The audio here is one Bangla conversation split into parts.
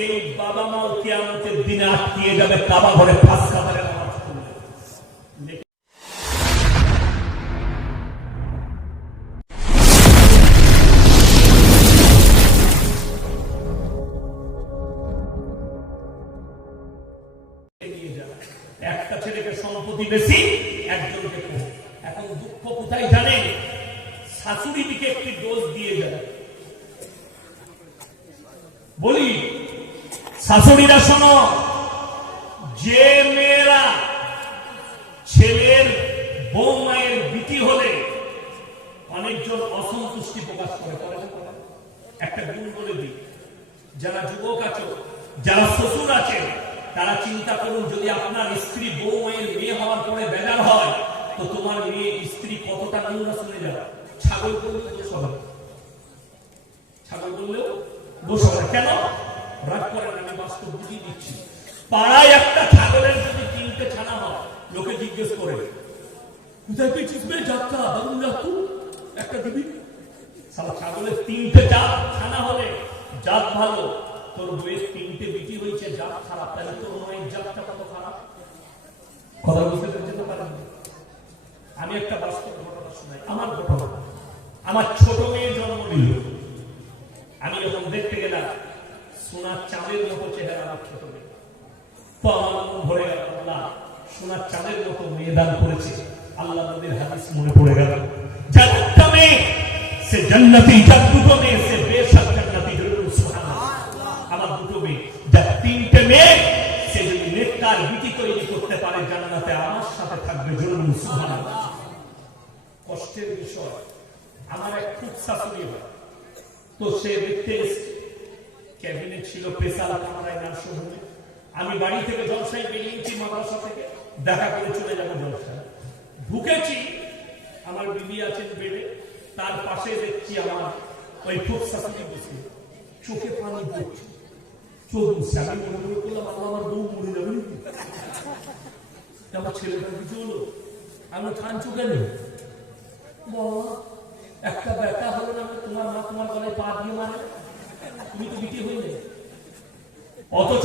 সেই বাবা মাও কিয়ামতের দিনে আটকিয়ে যাবে কাবা ঘরে পাঁচ কাতারে নামাজ পড়লে। একটা ছেলেকে সম্পত্তি বেশি, একজনকে কম। এখন দুঃখ কোথায় জানেন? শাশুড়ি দিকে একটি দোষ দিয়ে যায়। বলি শাশুড়িরা শোনো, যে মেয়েরা ছেলের বউ মায়ের বিটি হলে অনেকজন অসন্তুষ্টি প্রকাশ করে, একটা গুণ বলে দিই, যারা যুবক আছে, যারা শ্বশুর আছে, তারা চিন্তা করুন, যদি আপনার স্ত্রী বউ মায়ের মেয়ে হওয়ার পরে বেজার হয়, তো তোমার মেয়ে স্ত্রী কতটা নোংরা শুনে যাবে। ছাগল বললেও দোষ হবে, ছাগল বললেও দোষ হবে। কেন রাগ করেন? আমি বাস্তব বুঝিয়ে দিচ্ছি। পাড়ায় একটা ছাগলের যদি 3টে ছানা হয়, লোকে জিজ্ঞেস করে কোথায় পেয়েছিস বে যাত্রা, দারুণ যাত্রা একটা দিবি। সারা ছাগলের 3টে ছানা হলে জাত ভালো, তোর বইয়ের 3টে বিটি হয়েছে জাত খারাপ, তাহলে তোর মায়ের জাতটা কত খারাপ। কথা বুঝতে পেরেতে পারেন? আমি একটা বাস্তব ঘটনা শোনাই। আমার ঘটনা, আমার ছোট মেয়ে জন্ম নিল। আমি যখন দেখতে গেলাম, সোনার চাঁদের মতো চেহারা আমার ছোট মেয়ে, তো আমার মন ভরে গেল, আল্লাহ সোনার চাঁদের মতো মেয়ে দান করেছে। আল্লাহ নবীর হাদিস মনে পড়ে গেল, যার একটা মেয়ে সে জান্নাতি, যার দুটো মেয়ে সে বেশক জান্নাতি। আমার দুটো মেয়ে, যার 3টে মেয়ে, সে যদি নেককার বিটি তৈরি করতে পারে, জান্নাতে আমার সাথে থাকবে। জরুর সুবহানাল্লাহ। কষ্টের বিষয়, আমার এক খুব শাশুড়ি হয়, তো সে দেখতে ক্যাবিনেট ছিল, প্রেসার কামরায় নার্সিংহোমে। আমি বাড়ি থেকে জলসায় বেরিয়েছি, মাদ্রাসা থেকে দেখা করে চলে যাবো জলসায়। ঢুকেছি, আমার বিবি আছেন বেডে, তার পাশে দেখছি আমার ওই খুব শাশুড়ি বসে, চোখে পানি পড়ছে, চোখ মুছছে। আমি মনে মনে করলাম, আমার বউ মরে যাবে নাকি। আমার ছেলেটা কিছু হলো, আমি কাঁদছো কেন? বাবা একটা ব্যথা হলো না, তোমার মা তোমার গলায় পা দিয়ে মারে, তুমি তো বিটি হইলে। অথচ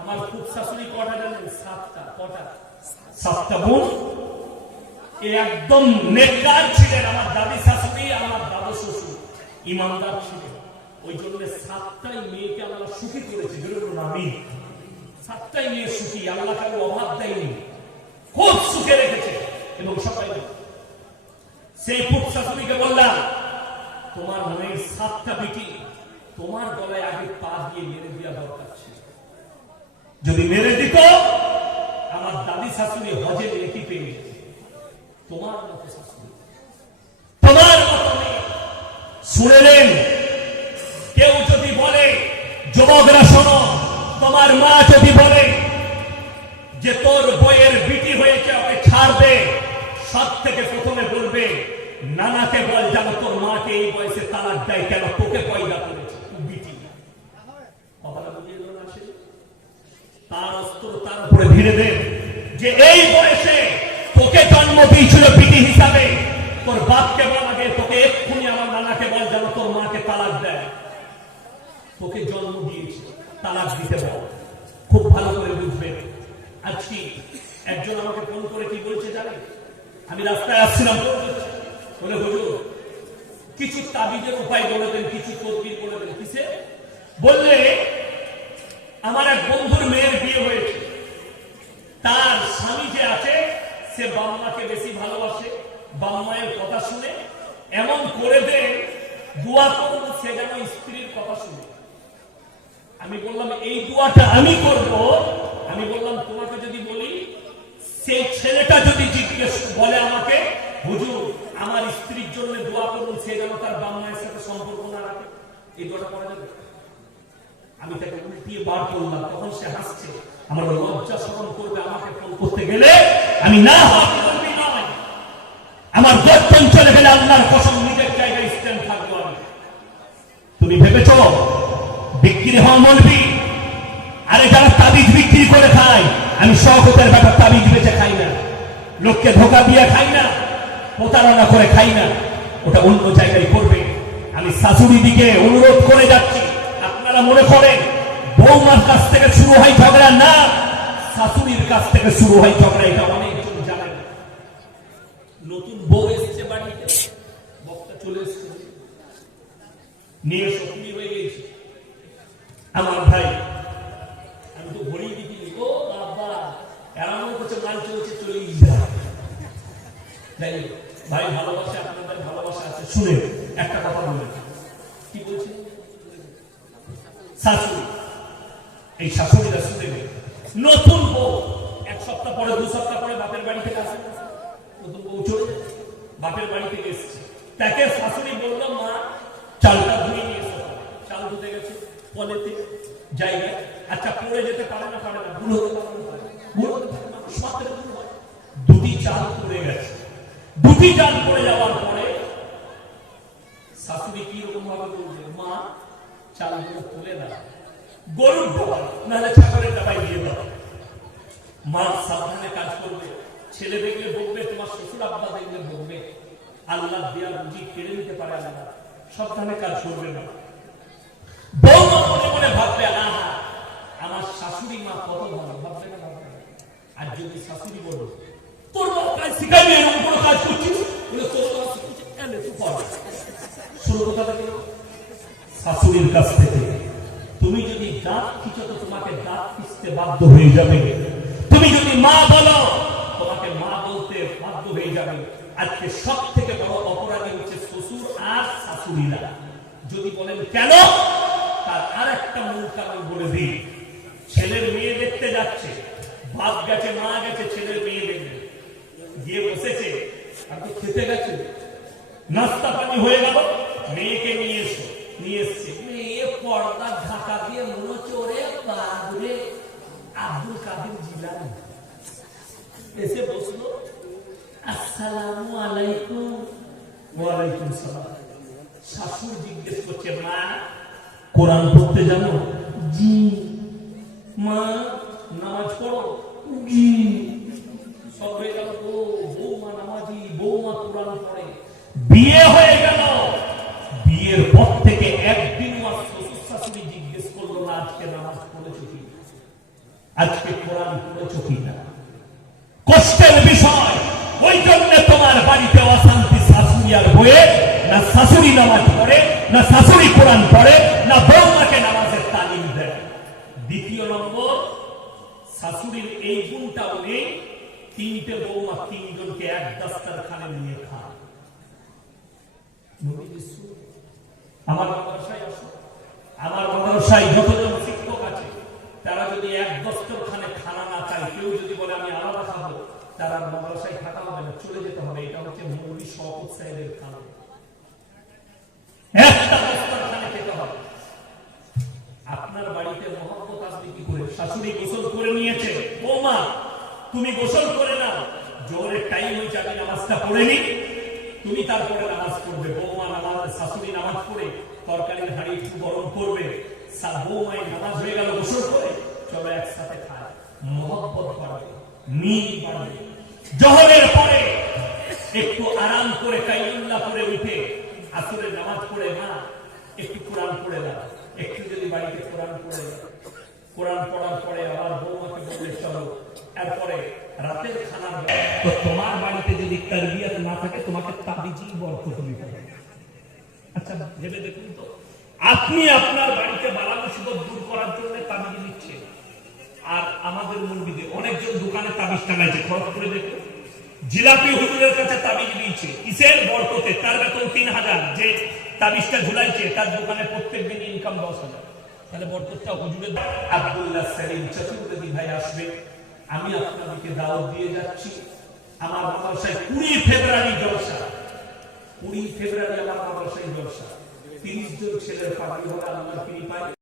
আমার খুব শাশুড়ি কটা জানেন? 7টা। কটা? 7টা বোন। একদম নেককার ছিলেন। আমার দাদি শাশুড়ি, আমার দাদা শ্বশুর ইমানদার ছিলেন। ওই জন্য 7টাই মেয়েকে আল্লাহ সুখী করেছে। বলুন আমিন। 7টাই মেয়ে সুখী, আল্লাহ কারো অভাব দেয়নি, খুব সুখে রেখেছে। এবং সবাই সেই খুব শাশুড়িকে বললাম, তোমার মনের 7টা বেটি, তোমার গলায় আগে পা দিয়ে মেরে দেওয়া দরকার ছিল। যদি মেরে দিত, আমার দাদি শাশুড়ি হজে নেকি পেয়ে যেত। তোমার মতো শাশুড়ি, তোমার মতো মেয়ে। শুনেলেন? কেউ যদি বলে, যুবকরা শোনো, তোমার মা যদি বলে যে তোর বইয়ের বিটি হয়েছে, ওকে ছাড় দে, সব থেকে প্রথমে বলবে নানাকে বল, যেন তোর মাকে এই বয়সে তালাক দেয়। কেন? তোকে পয়দা করেছে, বিটি। কথাটা বুঝিয়ে দেন আসে? তার অস্ত্র তার উপরে ভিড়ে দেন যে এই বয়সে তোকে জন্ম দিয়েছিল বিটি হিসাবে, তোর বাপকে বল আগে, তোকে এক্ষুনি আমার নানাকে বল, যেন তোর মাকে তালাক দেয়। তোকে জন্ম দিয়েছে, তালাক দিতে বল। খুব ভালো করে বুঝবেন। আজকে একজন আমাকে ফোন করে কি বলছে জানেন? আমি রাস্তায় আসছিলাম, বলে হুজুর কিছু তাবিজের উপায় বলে দেন, কিছু তদবির বলে দেন। কিসে? বললে আমার এক বন্ধুর মেয়ের বিয়ে হয়েছে, তার স্বামী যে আছে সে বাম্মাকে বেশি ভালোবাসে, বাম্মায়ের কথা শুনে এমন করে দে, দোয়া করুন সে যেন স্ত্রীর কথা শুনে। আমি বললাম এই দোয়াটা আমি করব। আমি বললাম তোমাকে যদি বলি, সেই ছেলেটা যদি জিজ্ঞেস বলে আমাকে, হুজুর আমার স্ত্রীর জন্য দোয়া করুন, সে যেন তার বাম্মায়ের সাথে সম্পর্ক না রাখে, এই দোয়াটা করা যাবে? আমি তাকে উল্টিয়ে বার করলাম, তখন সে হাসছে। আমার লজ্জা শরম করবে আমাকে ফোন করতে গেলে। আমি না হবি নয়, আমার গর্জন চলে গেলে আল্লাহর কসম নিজের জায়গায় স্ট্যান্ড থাকবো আমি। তুমি ভেবেছ বিক্রি হওয়া মলবি? আরে যারা তাবিজ বিক্রি করে খায়, আমি শওকতের ব্যাপার তাবিজ বেচে খাই না, লোককে ধোকা দিয়ে খাই না, প্রতারণা করে খাই না, ওটা অন্য জায়গায় করবে। আমি শাশুড়ি দিকে অনুরোধ করে যাচ্ছি, আপনার আপনারা মনে করেন বৌমার কাছ থেকে শুরু হয় ঝগড়া, না, শাশুড়ির কাছ থেকে শুরু হয় ঝগড়া। এটা অনেকজন জানেন। নতুন বউ এসছে বাড়িতে, বক্তা চলে এসছে, নিয়ে সত্যি হয়ে গেছে। আমার ভাই, আমি তো ভরিয়ে দিচ্ছি, ও বাবা এমন করছে, মাল চলছে, চলেই যায়। যাই হোক, ভাই ভালোবাসা, আপনাদের ভালোবাসা আছে। শুনে একটা কথা বলবেন, কি বলছেন? শাশুড়ি, এই শাশুড়িরা শুনে নতুন বউ এক সপ্তাহ পরে, 2 সপ্তাহ পরে বাপের বাড়ি থেকে আসে। নতুন বউ চলে বাপের বাড়ি থেকে এসছে, তাকে শাশুড়ি বললো, মা চালটা ধুয়ে নিয়ে এসো। চাল ধুতে গেছে কলেতে জায়গায়, আচ্ছা পড়ে যেতে পারে না, পারে না, ভুল হতে পারে না, ভুল হতে পারে না, সত্যি ভুল হয়। 2টি চাল পড়ে গেছে। 2টি চাল পড়ে যাওয়ার পরে শাশুড়ি কি রকম ভাবে বলছে, মা চালগুলো তুলে না, গরুর খাবার নাহলে ছাগলের দাবাই দিয়ে দাও। মা সাবধানে কাজ করবে, ছেলে দেখলে বলবে, তোমার শ্বশুর আব্বা দেখলে বলবে, আল্লাহ দেয়া রুজি কেড়ে নিতে পারে আল্লাহ, সাবধানে কাজ করবে না। বৌমা মনে মনে ভাববে, আহা আমার শাশুড়ি মা কত ভালো, ভাববে না, ভাববে না। আর যদি শাশুড়ি বলবে, তোর মা কাজ শিখাইনি, এমন কোনো কাজ করছিস, বলে তোর মা শিখেছে, এনে তুই কর। শুরু কথাটা কি? শাশুড়ির কাছ থেকে তুমি যদি দাঁত খিচো তো তোমাকে দাঁত খিচতে বাধ্য হয়ে যাবে। তুমি যদি মা বলো, তোমাকে মা বলতে বাধ্য হয়ে যাবে। আজকে সব থেকে বড় অপরাধী হচ্ছে শ্বশুর আর শাশুড়িরা। যদি বলেন কেন, তার আর একটা মূল কারণ বলে দিই। ছেলের মেয়ে দেখতে যাচ্ছে, বাপ গেছে, মা গেছে, ছেলের মেয়ে দেখবে, গিয়ে বসেছে, আর তো খেতে গেছে, নাস্তা পানি হয়ে গেল, মেয়েকে নিয়ে এসো, নিয়ে এসছে, মেয়ে পর্দা ঢাকা দিয়ে মনে চড়ে বাবরে আব্দুল কাদের জিলানি এসে বসলো, আসসালামু আলাইকুম। ওয়ালাইকুম সালাম। শাশুড়ি জিজ্ঞেস করছে, মা কোরআন পড়তে জানো? জি। মা নামাজ পড়ো? জি। সব হয়ে গেল, বৌমা নামাজি, বৌমা কোরআন পড়ে, বিয়ে হয়ে গেল। বিয়ের পর থেকে একদিন শ্বশুর শাশুড়ি জিজ্ঞেস করলো না, আজকে নামাজ পড়েছো কি, আজকে কোরআন পড়েছো কিনা। কষ্টের বিষয়। ওই জন্য তোমার বাড়িতে অশান্তি শাশুড়ি আর বউয়ের, না শাশুড়ি নামাজ পড়ে, না শাশুড়ি কোরআন পড়ে, না বৌমাকে নামাজের তালিম দেয়। দ্বিতীয় নম্বর, শাশুড়ির এই গুণটাও নেই, 3টে বৌমা 3 জনকে এক দাস্তারখানে নিয়ে খায়। আমার মাদ্রাসায় আসো, আমার মাদ্রাসায় যতজন শিক্ষক আছে, তারা যদি এক দস্তরখানে খানা না চায়, কেউ যদি বলে আমি আলাদা খাবো, তারা মাদ্রাসায় থাকা হবে না, চলে যেতে হবে। এটা হচ্ছে মৌলভী শওকত সাহেবের খানা, একটা দস্তরখানে খেতে হবে। আপনার বাড়িতে মহব্বত আসবে কি করে? শাশুড়ি গোসল করে নিয়েছে, বৌমা তুমি গোসল করে নাও, জোহরের টাইম হয়েছে, আমি নামাজটা পড়ে নি, তুমি তারপরে নামাজ পড়বে। বৌমা নামাজ, শাশুড়ি নামাজ পড়ে তরকারির হাঁড়ি একটু গরম করবে, বৌমায় নামাজ হয়ে গেল, গোসল করে চলো একসাথে খায়, মহব্বত বাড়বে, মিল বাড়বে। জোহরের পরে একটু আরাম করে কাইলুল্লাহ করে উঠে আসরের নামাজ পড়ে, মা একটু কোরআন পড়ে দাও, একটু যদি বাড়িতে কোরআন পড়ে দাও। কোরআন পড়ার পরে আবার বৌমাকে বললে চলো, এরপরে রাতের খানার। তো তোমার বাড়িতে যদি তারবিয়াত না থাকে, তোমাকে তাবিজি বরকত দিতে হবে। আচ্ছা ভেবে দেখুন তো, আপনি আপনার বাড়িতে বালা মুসিবত দূর করার জন্য তাবিজ নিচ্ছেন, আর আমাদের মুরগিদের অনেকজন দোকানে তাবিজ টাঙাইছে, খরচ করে দেখুন। জিলাপি হুজুরের কাছে তাবিজ নিয়েছে, কিসের বরকতে? তার বেতন 3000, যে তাবিজটা ঝুলাইছে তার দোকানে প্রত্যেক দিন ইনকাম 10,000। তাহলে বরকতটা হুজুরের। আব্দুল্লাহ সেলিম চতুর্বেদী ভাই আসবে, আমি আপনাদেরকে দাওয়াত দিয়ে যাচ্ছি। আমার মাদ্রাসায় 20 ফেব্রুয়ারি জলসা, 20 ফেব্রুয়ারি আমার মাদ্রাসায় জলসা। 30 জন ছেলের পার্টি হবে, আল্লাহর কৃপায়।